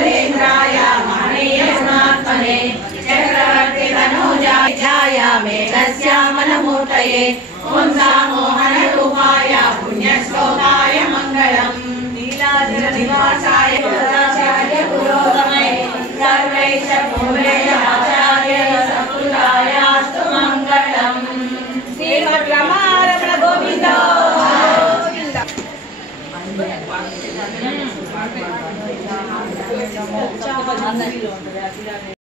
सुरेन्द्राय महनीय गुणात्मने चक्रवर्ति तनूजाय मेघश्यामलमूर्तये पुंसामोहन रूपाय पुण्यश्लोकाय Mangalam नीलाचलनिवासाय सदाचार्य पुरोगमे सर्वैश्च पूर्वैराचार्य सत्कृतायास्तु Mangalam. श्रीमद्रमारमण Govind Govind.